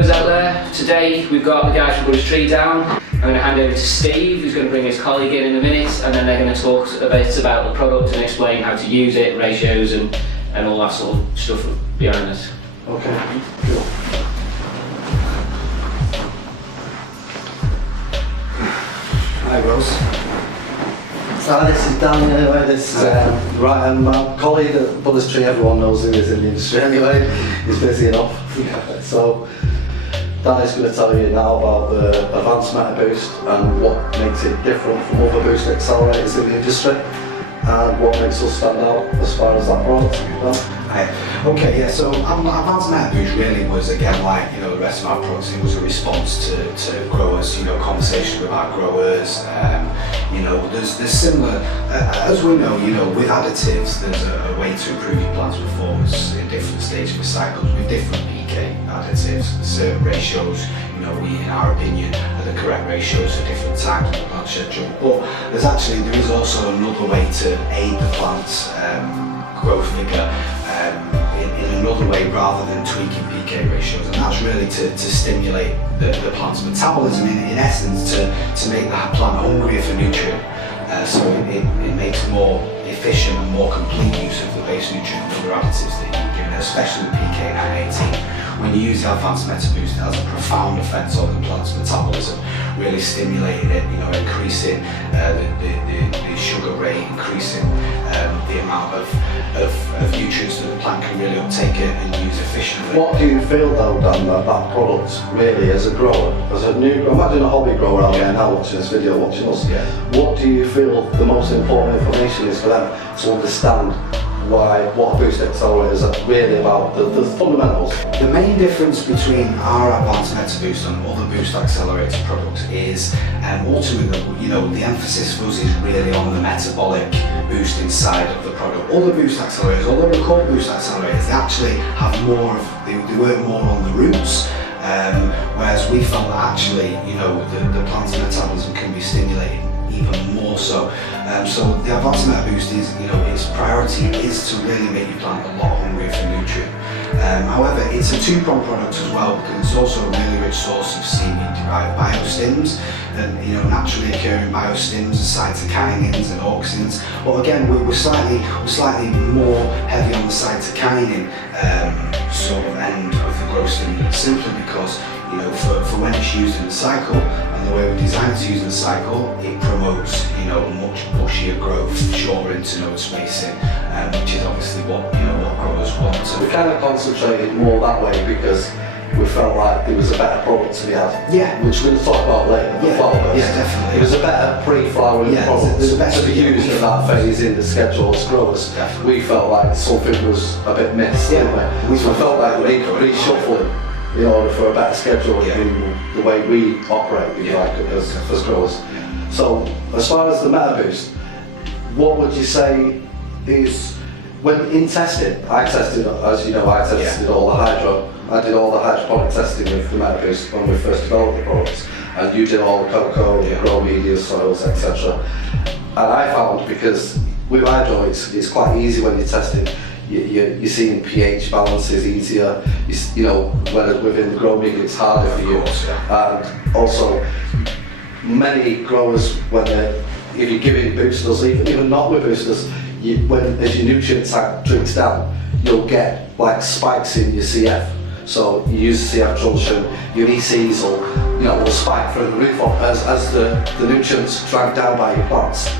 growers out there. Today we've got the guys from Good Tree down. I'm going to hand over to Steve, who's going to bring his colleague in a minute, and then they're going to talk a bit about the product and explain how to use it, ratios and all that sort of stuff behind us. Okay, cool. Hi Rose. So this is Dan anyway, this is right hand man, colleague at Good Tree, everyone knows who is in the industry anyway, he's busy enough. So Dan is going to tell you now about the advanced Metaboost and what makes it different from other boost accelerators in the industry and what makes us stand out as far as that product. Okay, yeah, so Advanced Metaboost really was, again, like, the rest of our products, it was a response to growers, conversation with our growers. There's similar, as we know, with additives, there's a way to improve your plant's performance in different stages of cycles with different PK additives, certain ratios, we, in our opinion, are the correct ratios for different times of the plant schedule. But there is also another way to aid the plant's growth figure in another way rather than tweaking PK ratios, and that's really to stimulate the plant's metabolism, in essence to make the plant hungrier for nutrient, so it makes more efficient and more complete use of the base nutrient and other additives that you're given, especially the PK 918. When you use the Advanced Metaboost, it has a profound effect on the plant's metabolism, really stimulating it, increasing the sugar rate, increasing the amount of nutrients that the plant can really uptake it and use efficiently. What do you feel though, Dan, that product really, as a grower, as a new, imagine a hobby grower out there now watching this video, watching us, what do you feel the most important information is for them to understand what boost accelerators are really about, the fundamentals? The main difference between our Advanced Metaboost and other boost accelerator products is ultimately, the emphasis for us is really on the metabolic boost inside of the product. Other boost accelerators, although they're called boost accelerators, they actually have they work more on the roots. Whereas we felt that actually, the plant's metabolism can be stimulated even more so. So the Advanced Metaboost is, its priority is to really make your plant a lot hungrier for nutrient. However, it's a two-pronged product as well, because it's also a really rich source of seaweed-derived biostims and naturally occurring biostims, cytokinins and auxins. But again, we're slightly more heavy on the cytokinin sort of end of the growth stimulus, simply because for when it's used in the cycle and the way we design it to use in the cycle, it promotes a much bushier growth, shorter internode spacing, which is obviously what growers want. So we kind of concentrated more that way because we felt like there was a better product to be had. Yeah. Which we'll talk about later. Yeah, definitely. It was a better pre-flowering product to be used at that phase in the schedule as growers. Definitely. We felt like something was a bit missed. Yeah. We felt like we need to reshuffle it in order for a better schedule in the way we operate, as growers. So, as far as the Metaboost, what would you say is, when in testing, I tested all the I did all the hydroponic testing with the Metaboost when we first developed the products, and you did all the cocoa, the grow media, soils, etc. And I found, because with hydro it's quite easy when you're testing, you're seeing pH balances easier, whereas within the grow media it's harder for you. And also, many growers, if you're giving boosters, even not with boosters, as your nutrient tank drinks down, you'll get like spikes in your CF. So you use the CF junction, your ECs will spike through the roof up as the nutrients drank down by your plants.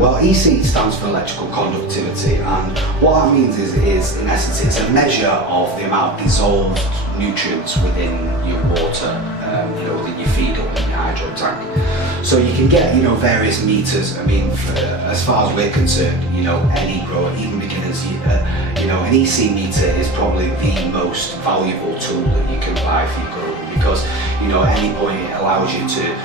Well, EC stands for electrical conductivity, and what that means is in essence, it's a measure of the amount of dissolved nutrients within your water, within your feed or in your hydro tank. So you can get, various meters. I mean, as far as we're concerned, any grower, even beginners, an EC meter is probably the most valuable tool that you can buy for your grower, because, at any point it allows you to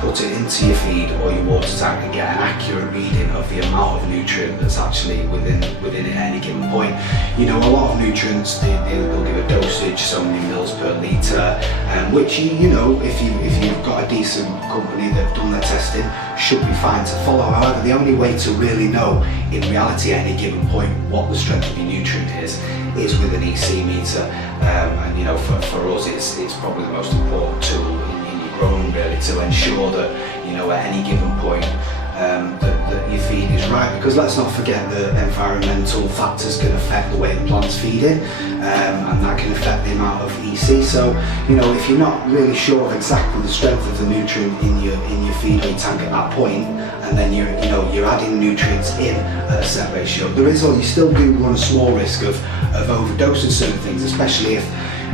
put it into your feed or your water tank and get an accurate reading of the amount of nutrient that's actually within it at any given point. A lot of nutrients, they'll give a dosage, so many mils per litre, which if you've got a decent company that have done their testing, should be fine to follow. However, the only way to really know in reality at any given point what the strength of your nutrient is with an EC meter. And you know, for us, it's probably the most important tool in your growing, really, to ensure that, you know, at any given point that your feed is right, because let's not forget that environmental factors can affect the way the plant's feeding, and that can affect the amount of EC. So, you know, if you're not really sure of exactly the strength of the nutrient in your feeding tank at that point, and then you're adding nutrients in at a set ratio, you still do run a small risk of overdosing certain things, especially if,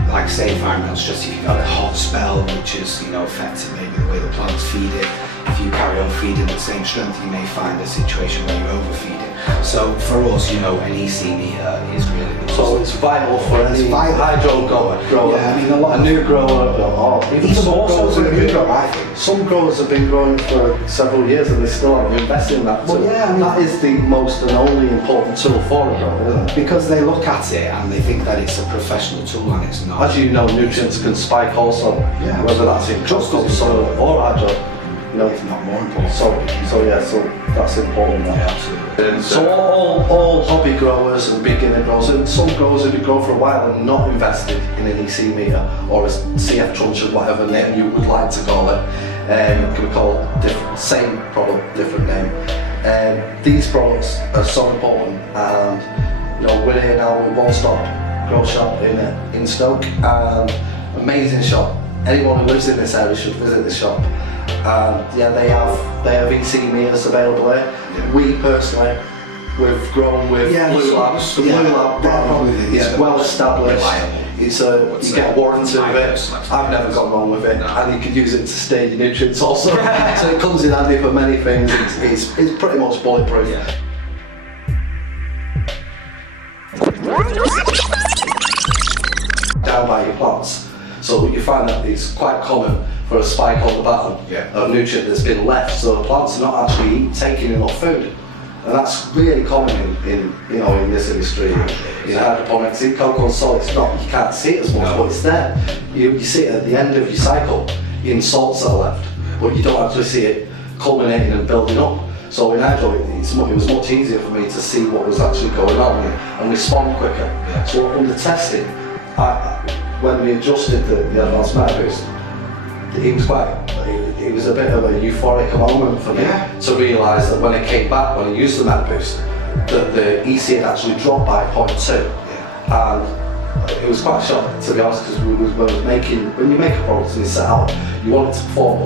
like say, environmental stress, if you've had a hot spell which has, you know, affected maybe the way the plant's feeding. If you carry on feeding at the same strength, you may find a situation where you're overfeeding. So for us, you know, an EC meter is really good. So it's vital for any hydro grower. Yeah, I mean, a new grower, or even some growers have been growing. I think. Some growers have been growing for several years and they still haven't invested in that. Well, yeah, I mean, that is the most and only important tool for a grower, isn't it? Because they look at it and they think that it's a professional tool and it's not. As you know, nutrients can spike also, whether that's in tropical soil or hydro. You know, if not more important. So that's important. Yeah, absolutely. So all hobby growers and beginner growers, and some growers who've been growing for a while and not invested in an EC meter or a CF truncheon, whatever name you would like to call it, can be called same product, different name. These products are so important, and you know, we're here now with One Stop Grow Shop in Stoke, and amazing shop. Anyone who lives in this area should visit this shop. Yeah, they have EC meters available here. Yeah. We personally, we've grown with Blue Labs. The Blue Lab brand is well established. It's you get a warranty with it. I've never gone wrong with it, and you can use it to steer your nutrients also. So it comes in handy for many things. It's pretty much bulletproof. Yeah. Down by your plants. So you find that it's quite common for a spike on the bottom of nutrient that's been left, so the plants are not actually taking enough food, and that's really common in this industry. In hydroponics, in cocoa and salt, it's not, you can't see it as much, but it's there. You see it at the end of your cycle in salts that are left, but you don't actually see it culminating and building up. So in hydro, it was much easier for me to see what was actually going on and respond quicker. So under testing, when we adjusted the advanced Metaboost, it was a bit of a euphoric moment for me to realise that when it came back, when I used the Metaboost, that the EC had actually dropped by 0.2. And it was quite shocking, to be honest, because when you make a product and you set out, you want it to perform,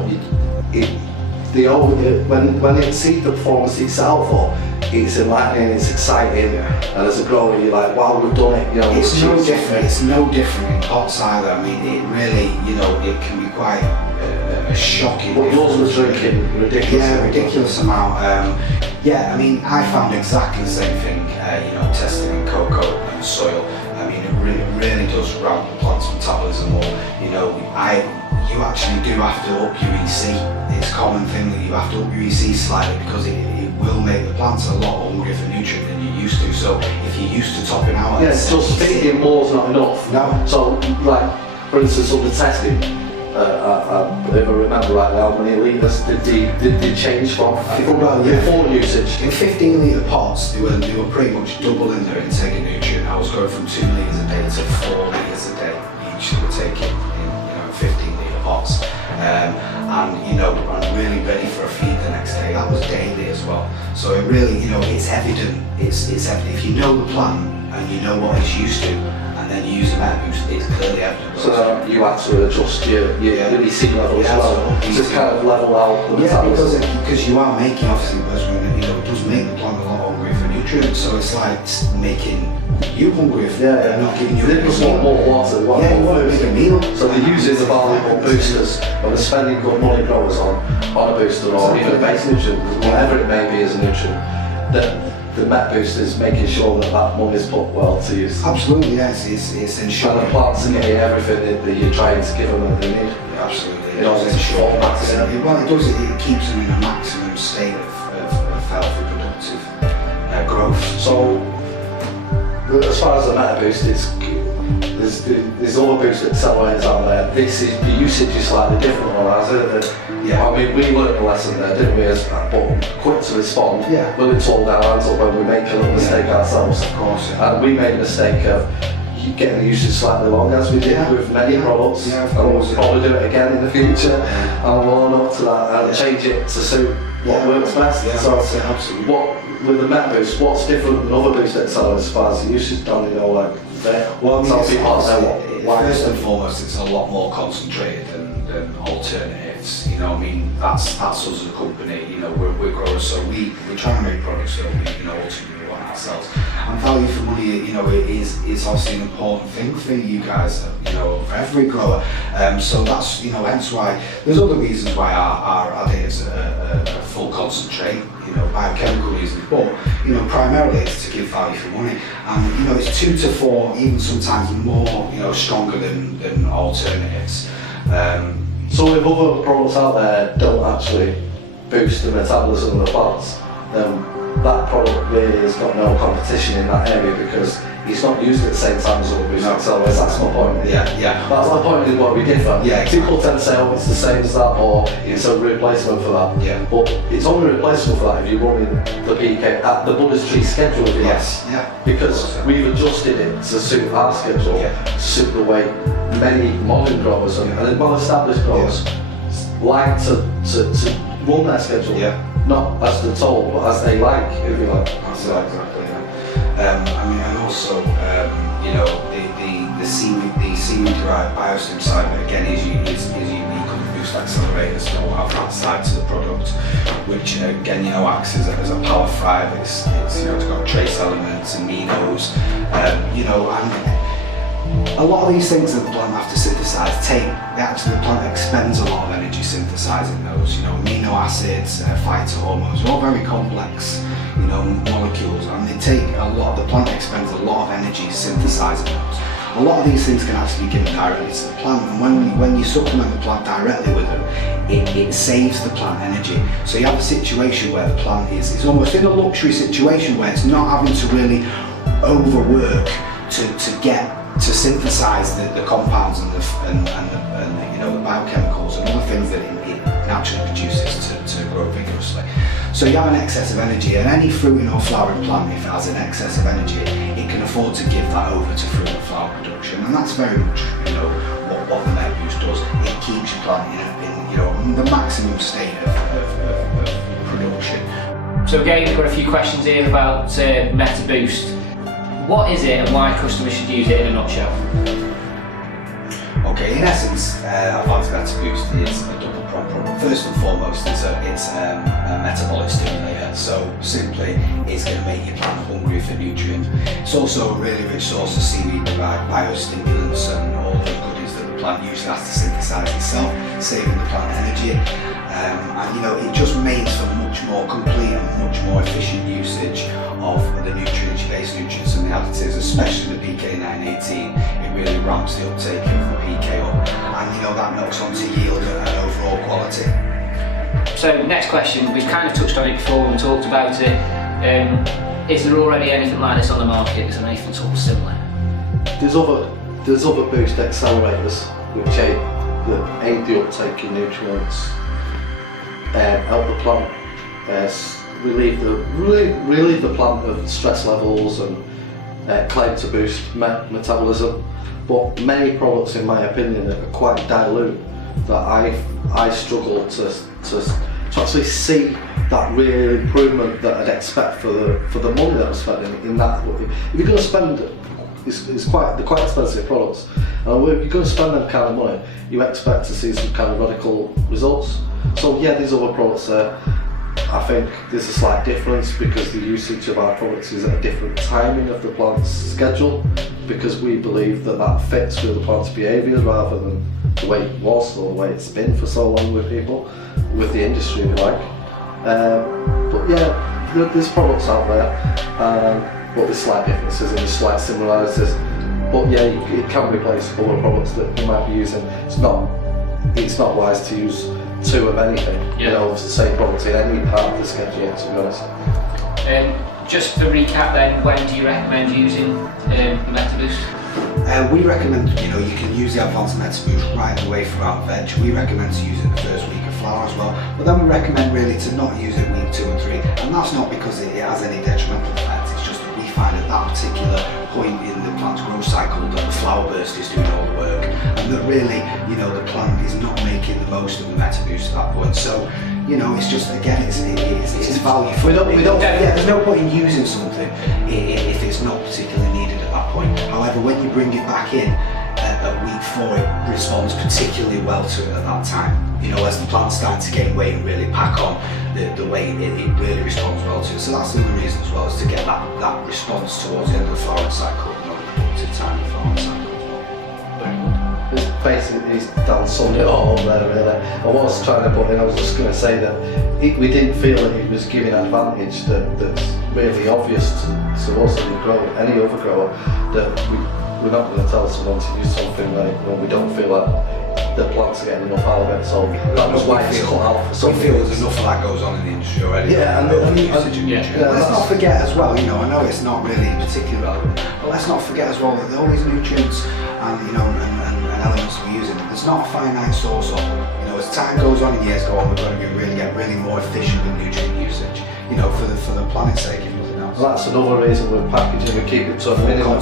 but when it sees the performance you set out for, it's enlightening, it's exciting, and as a grower you're like, wow, we've done it. You know, it's no different. It's no different in pots either. I mean, it really, it can be quite a shocking. But yours was drinking ridiculous. Yeah, ridiculous amount. I mean, I found exactly the same thing. Testing in cocoa and soil. I mean, it really does ramp the plant's metabolism up. You actually do have to up your EC. It's a common thing that you have to up your EC slightly because it will make the plants a lot hungrier for nutrient than you're used to. So if you're used to topping out, just feeding more is not enough. No. So, like for instance, under testing, if I remember right now, how many litres did they change from before usage? In 15 litre pots, they were pretty much doubling their intake of nutrient. I was going from 2 litres a day to 4 litres a day each they were taking in 15 litre pots. And really ready for a feed the next day. That was daily as well. So it really, it's evident. It's evident if you know the plant and you know what it's used to, and then you use a Metaboost, it's clearly evident. So you have to adjust your EC level as well. Just kind of level out the metabolism. because you are making, obviously, it does make the plant a lot hungrier for nutrients. So it's like making you hungry if they're not giving you. They just want more water, they want more food. Make a meal. So they're using the valuable boosters, when they're spending good money, growers on a booster or even a base nutrient, whatever it may be as a nutrient, the Metaboost is making sure that money is put well to use. Absolutely, yes. It's ensuring. And the plants are getting everything that you're trying to give them that they need. Absolutely. It does ensure maximum. Well, it does. It keeps them in a maximum state of healthy, productive growth. So, as far as the Metaboost, There's other boost accelerators out there. The usage is slightly different on ours, isn't it? Yeah. I mean, we learned a lesson there, didn't we? But quick to respond, Yeah. willing to hold our hands up when we make a little mistake ourselves. Of course. And we made a mistake of getting the usage slightly longer, as we did with many products. Yeah, of and course. we'll probably do it again in the future. And we'll own up to that and change it to suit what works best. Yeah, So, absolutely. with the Metaboost, what's different than other boost accelerators as far as the usage done, you know, like there? Well, Some yes, people out there what first and foremost, it's a lot more concentrated than alternatives. You know, I mean, that's us as a company. You know, we're growers, so we're trying to make products that we, you know, ultimately want ourselves. And value for money, you know, is obviously an important thing for you guys. You know, for every grower. So that's, you know, hence why there's other reasons why our additives are full concentrate. You know, biochemical reasons, but you know, primarily it's to give value for money, and you know, it's 2 to 4, even sometimes more, you know, stronger than alternatives. So if other products out there don't actually boost the metabolism of the plants, then that product really has got no competition in that area because it's not used at the same time as other boost accelerators. That's my point. Yeah. That's the point in what we differ. Yeah, exactly. People tend to say, oh, it's the same as that, or it's a replacement for that. Yeah. But it's only a replacement for that if you're running the PK at the budgetary schedule, if you like. Yes. Yeah. Because we've adjusted it to suit our schedule, to suit the way many modern growers and well-established growers like to run their schedule. Yeah. Not as they're told, but as they like, if you like. That's exactly. Yeah. I mean, and also, you know, the seaweed derived biostim side again is unique. Boost accelerators don't have that side to the product, which again, you know, acts as a power 5. It's you know, it's got trace elements, aminos, you know, and a lot of these things that the plant have to synthesize the plant expends a lot of energy synthesizing those, you know, amino acids, phytohormones, they're all very complex, you know, molecules, and the plant expends a lot of energy synthesizing those. A lot of these things can actually be given directly to the plant, and when you supplement the plant directly with them, it saves the plant energy. So you have a situation where the plant is almost in a luxury situation where it's not having to really overwork to synthesize the compounds and you know, the biochemicals and other things that it naturally produces to grow vigorously. So you have an excess of energy, and any fruiting or flowering plant, if it has an excess of energy, it can afford to give that over to fruit and flower production, and that's very much, you know, what the Metaboost does. It keeps your plant in you know, the maximum state of production. So again, we've got a few questions here about Metaboost. What is it and why customers should use it in a nutshell? Okay, in essence, Advanced Metaboost is a double-pronged product. First and foremost, it's a metabolic stimulator. So simply, it's going to make your plant hungry for nutrient. It's also a really rich source of seaweed-derived biostimulants and all the goodies that the plant usually has to synthesize itself, saving the plant energy. And you know, it just makes for much more complete and much more efficient usage of the nutrients, your base nutrients and the additives, especially the PK918. It really ramps the uptake of the PK up, and you know, that knocks onto yield and overall quality. So next question, we've kind of touched on it before when we talked about it. Is there already anything like this on the market? Is there anything sort of similar? There's other boost accelerators which aid the uptake of nutrients, help the plant relieve the plant of stress levels and claim to boost metabolism. But many products, in my opinion, are quite dilute. That I struggle to actually see that real improvement that I'd expect for the money that I'm spending in that. If you're going to spend, they're quite expensive products, and if you're going to spend them kind of money, you expect to see some kind of radical results. So yeah, these other products there, I think there's a slight difference because the usage of our products is at a different timing of the plant's schedule, because we believe that fits with the plant's behaviour rather than the way it was or the way it's been for so long with people, with the industry if you like. But yeah, there's products out there, but there's slight differences and there's slight similarities. But yeah, it can replace other products that you might be using. It's not wise to use two of anything, you know, it's the same product in any part of the schedule, to be honest. Just for recap then, when do you recommend using the Metaboost? We recommend, you can use the advanced Metaboost right away throughout veg. We recommend to use it the first week of flower as well, but then we recommend really to not use it week 2 and 3, and that's not because it has any detrimental effects, it's just that we find at that particular point in the plant's growth cycle that the flower burst is doing all the work, and that really, the plant is not making the most of the Metaboost at that point. So, it's just, again, it's value for there's no point in using something if it's not particularly needed at that point. However, when you bring it back in at week 4, it responds particularly well to it at that time. As the plant's starting to gain weight and really pack on the weight, it really responds well to it. So that's the other reason as well, is to get that response towards the end of the flowering cycle, not to time the flowering cycle as well. Very good. It's basically, he's done summed it all up there really. I was trying to put in, I was just going to say that we didn't feel that he was giving advantage that's really obvious to us and any other grower, that we're not going to tell someone to use something when we don't feel like the plants are getting enough out of it, so that was why it's cut out for some. We feel there's enough of that goes on in the industry already. Yeah, and let's not forget as well, I know it's not really particularly relevant, but let's not forget as well that all these nutrients and and elements we're using, there's not a finite source of them. As time goes on and years go on, we're going to get really more efficient with nutrient usage, for the planet's sake, if nothing else. Well, that's another reason we're packaging, we keep it to a minimum.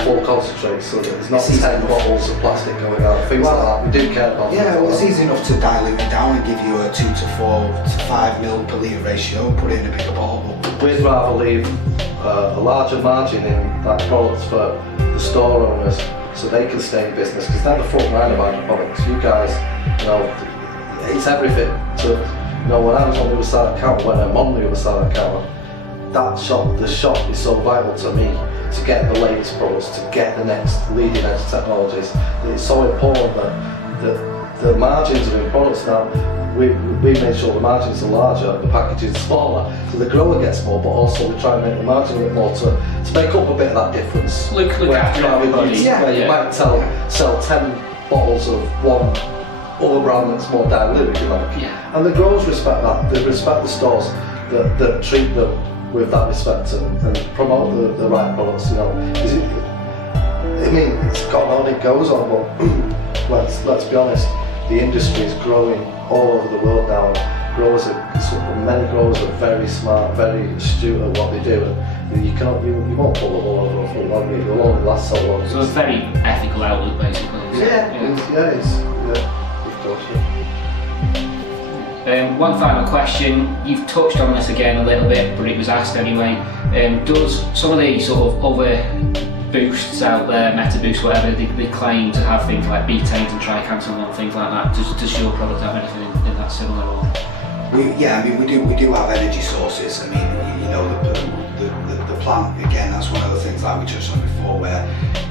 Full concentrate, so that there's not 10 bottles of plastic going out, things like that. We do care about that. It's easy enough to dilute it down and give you a 2 to 4 to 5 ml per litre ratio and put it in a bigger bottle. We'd rather leave a larger margin in that product for the store owners, so they can stay in business, because they're the front line of our products. You guys, it's everything. When I was on the other side of the counter, when I'm on the other side of the counter, the shop is so vital to me, to get the latest products, to get the next leading edge technologies. It's so important that the margins of the products now, we make sure the margins are larger, the packaging is smaller, so the grower gets more, but also we try and make the margin a bit more to make up a bit of that difference. Look after everybody. Where you might sell 10 bottles of one other brand that's more diluted, if you like. Yeah. And the growers respect that. They respect the stores that treat them with that respect and promote the right products. It's gone on, it goes on, but let's be honest, the industry is growing all over the world now. Many growers are very smart, very astute at what they do, and you won't pull the wool over a full log, it will only last so long. So it's a very ethical outlook, basically. Of course, one final question. You've touched on this again a little bit, but it was asked anyway. Does some of the sort of other boosts out there, Metaboost, whatever, they claim to have things like betaine and tricantal and things like that? Does your product have anything in that similar or? We do have energy sources. The plant, again, that's one of the things like we touched on before, where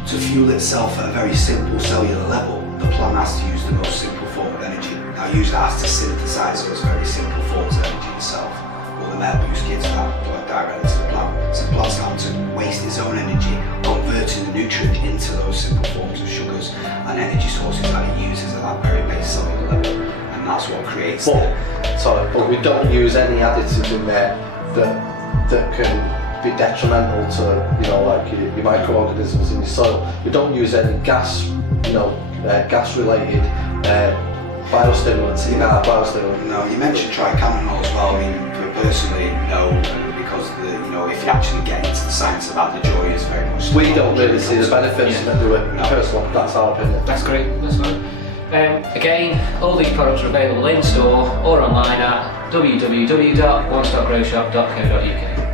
to fuel itself at a very simple cellular level, the plant has to use the most simple form of energy. Now, usually it has to synthesize those very simple forms of energy itself. Well, the Metaboost gives that directly to the plant. So the plant's not to waste its own energy converting the nutrient into those simple forms of sugars and energy sources that it uses at that very base cellular level. And that's what creates but we don't use any additives in there that can be detrimental to like your microorganisms in your soil. We don't use any gas related biostimulants in our biostimulants. No, you mentioned tricantanol as well. Personally, no, because if you actually get into the science of that, the joy is very much. We don't really see the benefits that do it. Personally, that's our opinion. That's great. That's fine. Again, all these products are available in store or online at www.onestopgrowshop.co.uk.